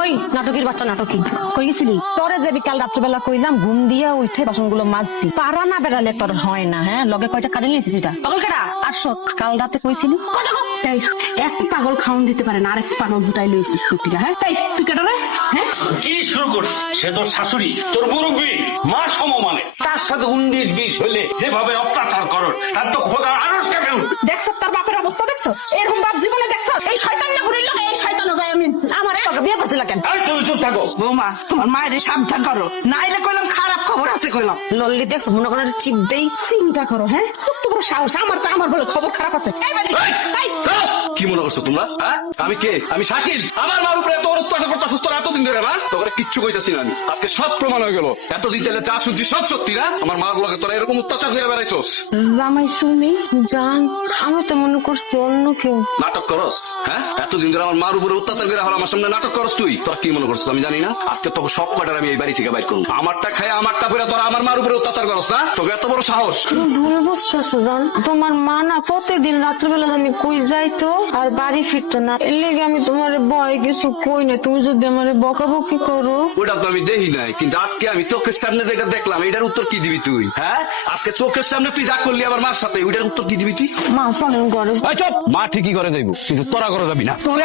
ওই নাটকের বাচ্চা নাটকি কই গেছিলি? তোরে যে বিকাল রাত্রবেলা কইলাম ঘুম দিয়া উঠে বাসনগুলো মাজবি, পারা না বেড়ালে তোর হয় না। হ্যাঁ, লগে কয়টা কাটে নিয়েছিস? সেটা পাগল কেডা? আসো, কাল রাতে কইছিলি এক পাগল খাওন দিতে পারে না, আরেক পাগল জুটাই লইছিস কুটিরা। হ্যাঁ, তাই তুই কেডা রে? হ্যাঁ, কি শুরু করছিস? সে তোর শাশুড়ি, তোর মুরব্বী, মা সমমানে। তার সাথে 19-20 হইলে যেভাবে অত্যাচার করো তার তো খোদার আরশ কেঁপে উঠবে। দেখছ তোর বাপের অবস্থা? দেখছ এরকম বাপ জীবনে দেখছ? এই শয়তান না ঘুরিল, এই শয়তান যায় আমি আমার বিয়ে করছিল কেন? এই তুমি চুপ থাকো। বৌমা, তোমার মায়ের সাবধান করো, নাইলে কইলাম খারাপ খবর আছে কইলাম। লল্লি দেখছ মনে করেন চিপ দেই, চিন্তা করো। হ্যাঁ, কত বড় সাহস! আমার বলে খবর খারাপ আছে। কি মনে করছো তোমরা? আমি কে? আমি শাকিল। আমার মার উপরে তোর অত্যাচার করতেছিস তোর এতদিন ধরে না? তোকে কিচ্ছু কইতাছি না আমি। আজকে সব প্রমাণ হয়ে গেল। এতদিন তাহলে যা শুনছি সব সত্যি না? আমার মা গুলোকে তোরা এরকম অত্যাচার করে বেড়াইছস। জামাই তুমি জান, আমি তো মনে করছি অন্য কেউ। নাটক করস? হ্যাঁ, এতদিন ধরে আমার মার উপরে অত্যাচার করে হলো, আমার সামনে নাটক করস তুই? তোরা কি মনে করছিস আমি জানি না? আজকে তোকে সব কটার আমি এই বাড়ি থেকে বাইর করবো। আমারটা খাই আমারটা পরে তোরা আমার মার উপরে অত্যাচার করস না? তোকে এত বড় সাহস? তুমি ভুল বুঝতেছো জান। তোমার মা না প্রতিদিন রাত্রবেলা জানি কই যাইতো আর বাড়ি ফিরতো না, এর লেগে আমি তোমার ভয় কিছু কই না। তুমি যদি আমার বকাবকি করো। ওটা তো আমি দেখি নাই, কিন্তু আজকে আমি চোখের সামনে যেটা দেখলাম এটার উত্তর কি দিবি তুই? হ্যাঁ, আজকে চোখের সামনে তুই যা করলি আমার মার সাথে, ওইটার উত্তর কি দিবি তুই? মা চলেন ঘরে। মা ঠিকই করে যাইব, কিন্তু তোরা করে যাবি না। তোরে